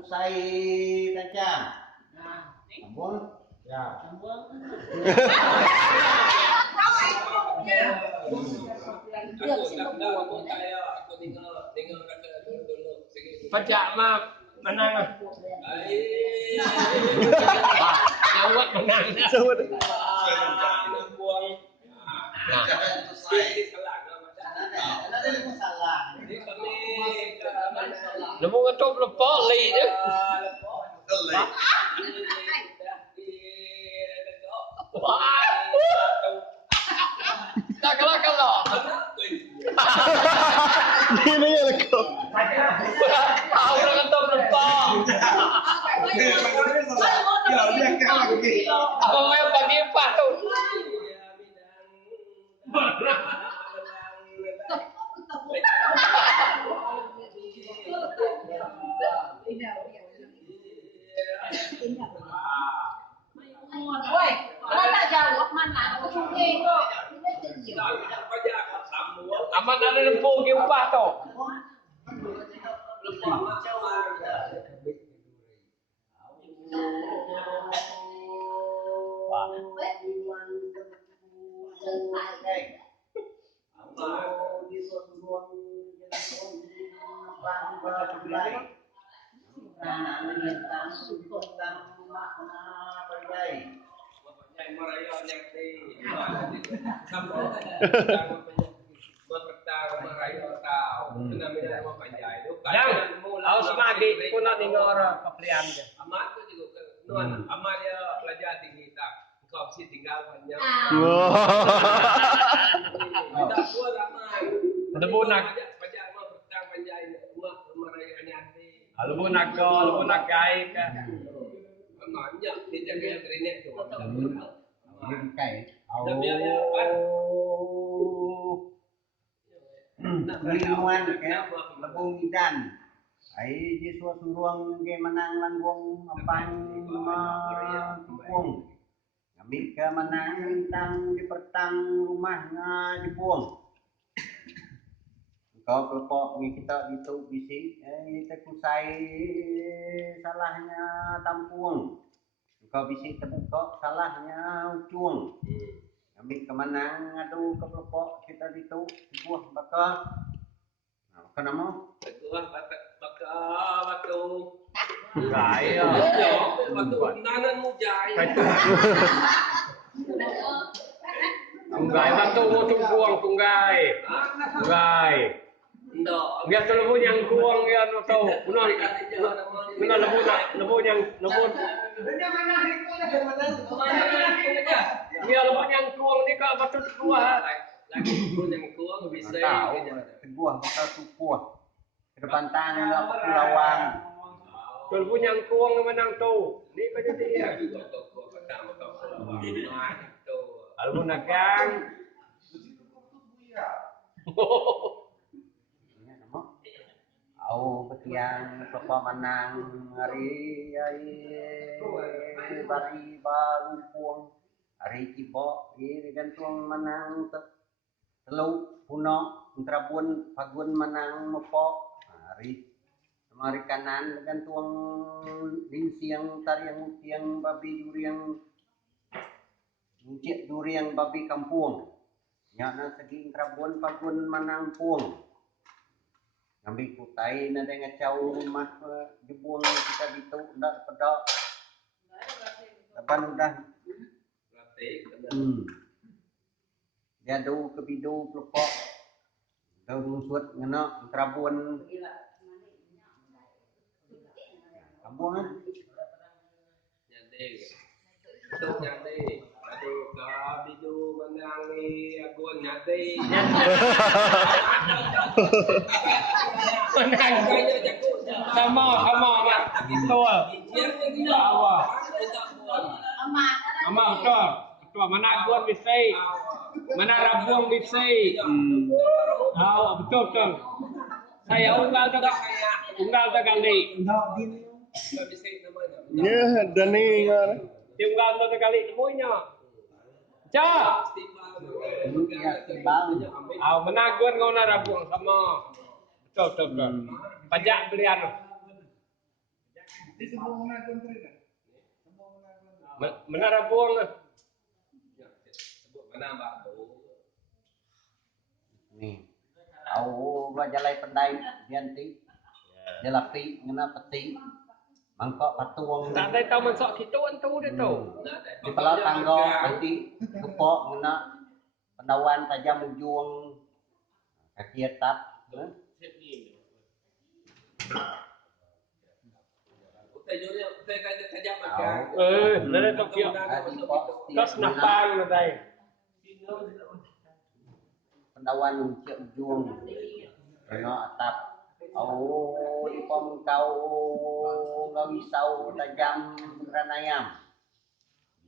pusai kancang. Ambon. Ya. Ambon. Pajak mah menang. Jawab menang. Jawab. Lemu ngetuk lepok li je. Tak kalau. Ini ya lekop. Tahu dah ngetuk lepok. Apa yang bagi empat tu? Oi, kalau tak jawab mana aku cungking kok. Aman ada lempu ke upah tu. Yang, awak semadi pun nak dengar orang kepelian je. Amat tu juga nuan, amat dia pelajar tinggi tak. Kau mesti tinggal banyak. Kita kuat amat. Lebu nak, Pajak mah petang panjai rumah raya nyati. lebu nak go, lebu nak gai ke. Banyak dia jaga grenet tu. Kai. Lingkungan ya, lebung idan. Ai di suruang ke menang langgung ampang kupung. Kami ke menang tang di petang rumahnya dibuang. Kau kelepok ni kita itu bisi, kita kusai salahnya tampung. Kau bisi terbuka salahnya ucung. Kami kemenang ngadu ke kelepok kita itu sebuah bakal. Bakal nama? Sebuah batu. Gaya. Batu nanan mujai. Tunggai batu mau tungguang tunggai. Tunggai. Ndak. Biar tu lebu yang kuang dia no tahu. Benar lebu yang lebu. Biar lebu yang kuang ni kau batu kuah. Lagi pun yang kuang bisa. Tahu. Sebuah bakal supuh. Ke depan tangan Pulawang. Lebu yang kuang menang tu. Ni kau jadi ya. Lebu nagang. Au petiang pepa menang hari bari balumpung hari cibok ini gantung menang telu puno trabun pagun menang mepok hari hari kanan gantung linsiang tariang tiang babi duriang Cik duriang babi kampung nyana segi trabun pagun menang puang. Ngambil kutai na dengan cau rumah dibuang kita gitu ndak pedok. Depan udah. Dia do ke bidu pelopok. Dau runsut ngena kerabun. Kampung kan? Nyade. Betul nyade. Aduh, kabidu menangi agun nyade. Menang. Sama mak. Betul. Awak. Ama betul. Betul mana agun bisai. Mana rabuang bisai. Awak betul. Saya unggal sekali. Ya, dani ngar. Unggal sekali semuanya. Cak. Menagun kau nak rabuang sama. Betul. Pajak belian. Menara buang lah. Sebut menambah tu. Ni. Au bajalai pendai dianti. Jelapi ngena peti. Mangkok patuang. Tak ada tahu masuk kita tu dia tu. Di pelau tangga nanti kepok ngena pendawan tajam ujung kaki atap. Utai kaya tajam aja. Nada tu kira. Kas napang nadai. Pendawan ujung ngena atap. Au di pom kau ngawisau tajam ranayam.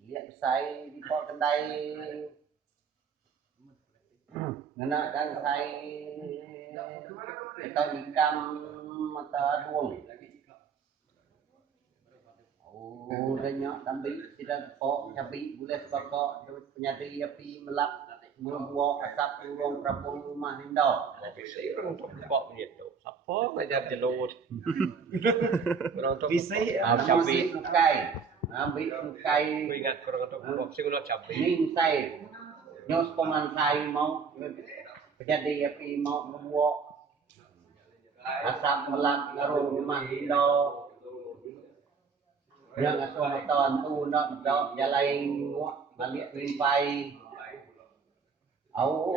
Lihat sai di pom kendai ngena dan sai atau ikam mata duang. Oh, banyak tambi tidak pok cabai boleh sebab penyadari api melap membuat asap urung perapung rumah indah. Orang tu buat punya tu. Siapa ngajar jelut? Orang tu Cabai sukai. Ambil sukai. Aku ingat orang tu buat singgah cabai. Ning sai. Nyos paman sai mau penyadari api mau membuat asap melap ngaruh rumah indah. Yang asal tahun tu nak dok jalan balik limpai. Au.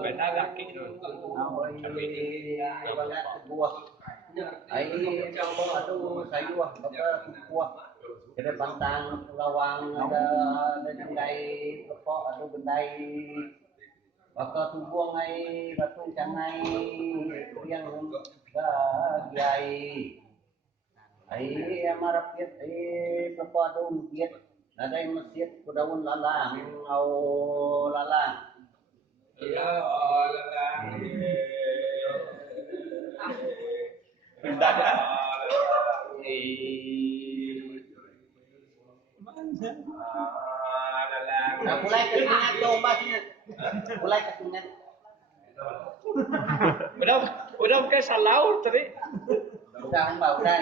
Benda laki tu. Bangat buah. Ai coba aduh sayuah apa kuah. Ada pantang lawang ada bendai kepok ada bendai bakal tubuang ai batu cangai yang bagai ai amarapiat ai pepadung piat ada masjid kudaun lalang au lalang Ya lalang. Dadah. Lalang. nah mulai kesingat domba singat mulai kesingat Udah bukan salau tadi. udah mbak udah